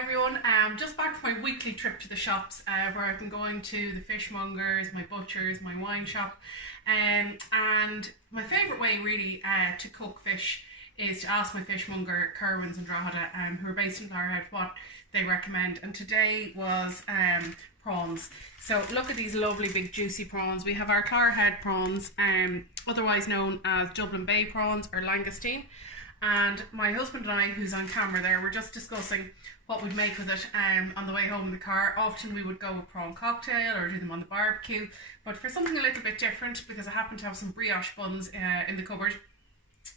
everyone. Just back from my weekly trip to the shops where I've been going to the fishmongers, my butchers, my wine shop, and my favourite way really to cook fish is to ask my fishmonger, Kerwins and Drogheda, who are based in Clogher, what they recommend. And today was prawns. So look at these lovely big juicy prawns. We have our Clogher prawns, otherwise known as Dublin Bay prawns or langoustine. And my husband and I, who's on camera there, were just discussing what we'd make with it on the way home in the car. Often we would go with prawn cocktail or do them on the barbecue, but for something a little bit different, because I happen to have some brioche buns in the cupboard,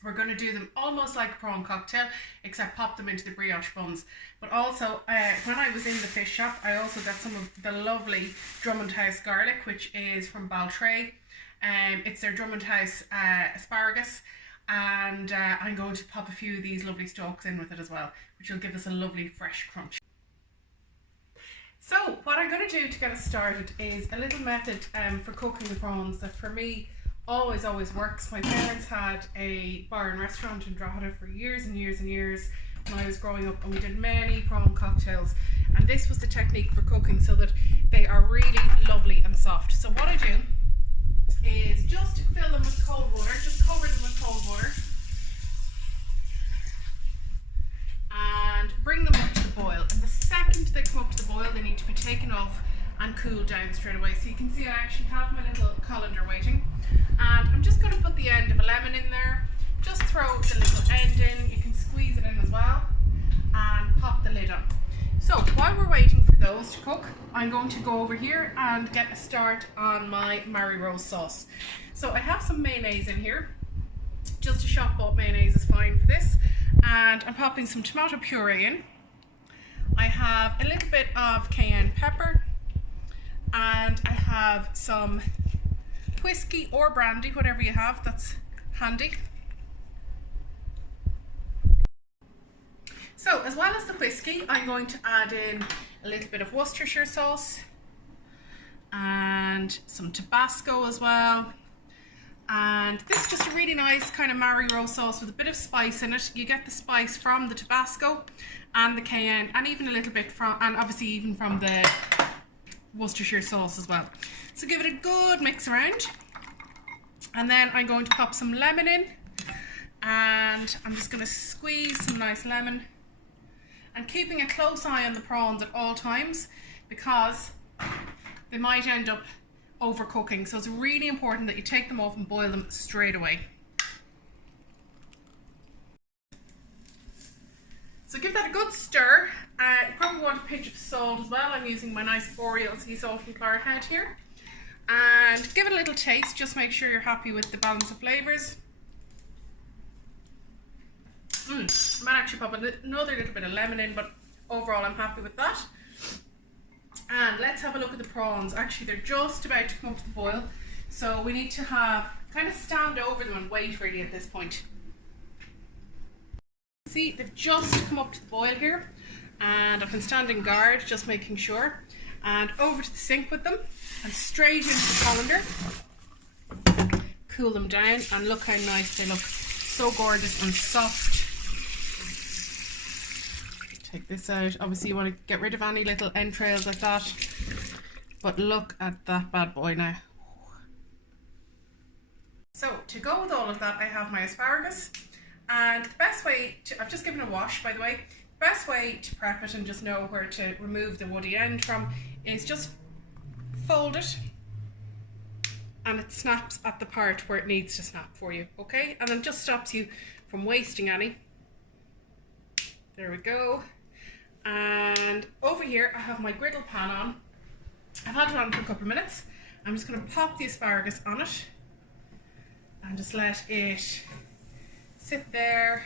we're going to do them almost like a prawn cocktail, except pop them into the brioche buns. But also, when I was in the fish shop, I also got some of the lovely Drummond House garlic, which is from Baltray. It's their Drummond House asparagus. And I'm going to pop a few of these lovely stalks in with it as well, which will give us a lovely fresh crunch. So what I'm going to do to get us started is a little method for cooking the prawns that for me always works. My parents had a bar and restaurant in Drogheda for years and years and years when I was growing up, and we did many prawn cocktails, and this was the technique for cooking so that they are really lovely and soft. So what I do is just fill them with cold water, just cover them with cold water and bring them up to the boil. And the second they come up to the boil, they need to be taken off and cooled down straight away. So you can see I actually have my little colander waiting, and I'm just going to put the end of a lemon in there. Just throw the little end in, you can squeeze it in as well, and pop the lid on. So while we're waiting for those to cook, I'm going to go over here and get a start on my Mary Rose sauce. So I have some mayonnaise in here. Just a shop bought mayonnaise is fine for this. And I'm popping some tomato puree in. I have a little bit of cayenne pepper. And I have some whiskey or brandy, whatever you have, that's handy. So as well as the whiskey, I'm going to add in a little bit of Worcestershire sauce and some Tabasco as well. And this is just a really nice kind of Mary Rose sauce with a bit of spice in it. You get the spice from the Tabasco and the cayenne, and even a little bit from, and obviously even from the Worcestershire sauce as well. So give it a good mix around. And then I'm going to pop some lemon in, and I'm just going to squeeze some nice lemon. And keeping a close eye on the prawns at all times, because they might end up overcooking. So it's really important that you take them off and boil them straight away. So give that a good stir. You probably want a pinch of salt as well. I'm using my nice Boreal sea salt from Clogher here. And give it a little taste, just make sure you're happy with the balance of flavours. I might actually pop another little bit of lemon in, but overall I'm happy with that. And let's have a look at the prawns. Actually, they're just about to come up to the boil, so we need to have kind of stand over them and wait really at this point. See, they've just come up to the boil here, and I've been standing guard, just making sure. And over to the sink with them, and straight into the colander. Cool them down, and look how nice they look. So gorgeous and soft. Take this out. Obviously you want to get rid of any little entrails like that, but look at that bad boy now. So to go with all of that, I have my asparagus, and the best way to, I've just given a wash by the way, the best way to prep it and just know where to remove the woody end from is just fold it, and it snaps at the part where it needs to snap for you, okay? And then just stops you from wasting any. There we go. And over here I have my griddle pan on. I've had it on for a couple of minutes. I'm just going to pop the asparagus on it and just let it sit there,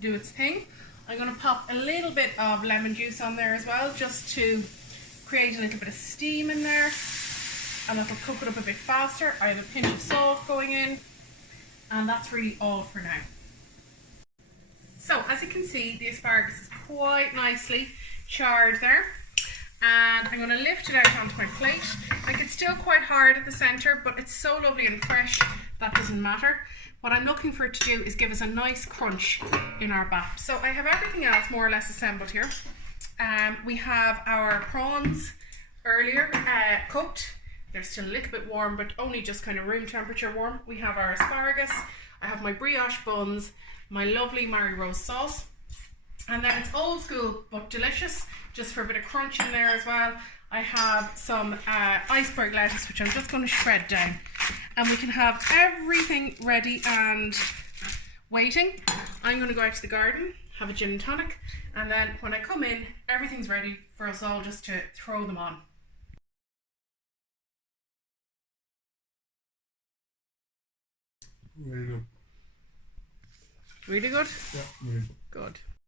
do its thing. I'm going to pop a little bit of lemon juice on there as well, just to create a little bit of steam in there, and that'll cook it up a bit faster. I have a pinch of salt going in, and that's really all for now. So as you can see, the asparagus is quite nicely charred there, and I'm going to lift it out onto my plate. Like, it's still quite hard at the centre, but it's so lovely and fresh that doesn't matter. What I'm looking for it to do is give us a nice crunch in our Baps. So I have everything else more or less assembled here. We have our prawns earlier cooked. They're still a little bit warm, but only just kind of room temperature warm. We have our asparagus. I have my brioche buns, my lovely Mary Rose sauce. And then it's old school but delicious, just for a bit of crunch in there as well. I have some iceberg lettuce, which I'm just going to shred down. And we can have everything ready and waiting. I'm going to go out to the garden, have a gin and tonic, and then when I come in, everything's ready for us all just to throw them on. Really good. Really good? Yeah, really good. Good.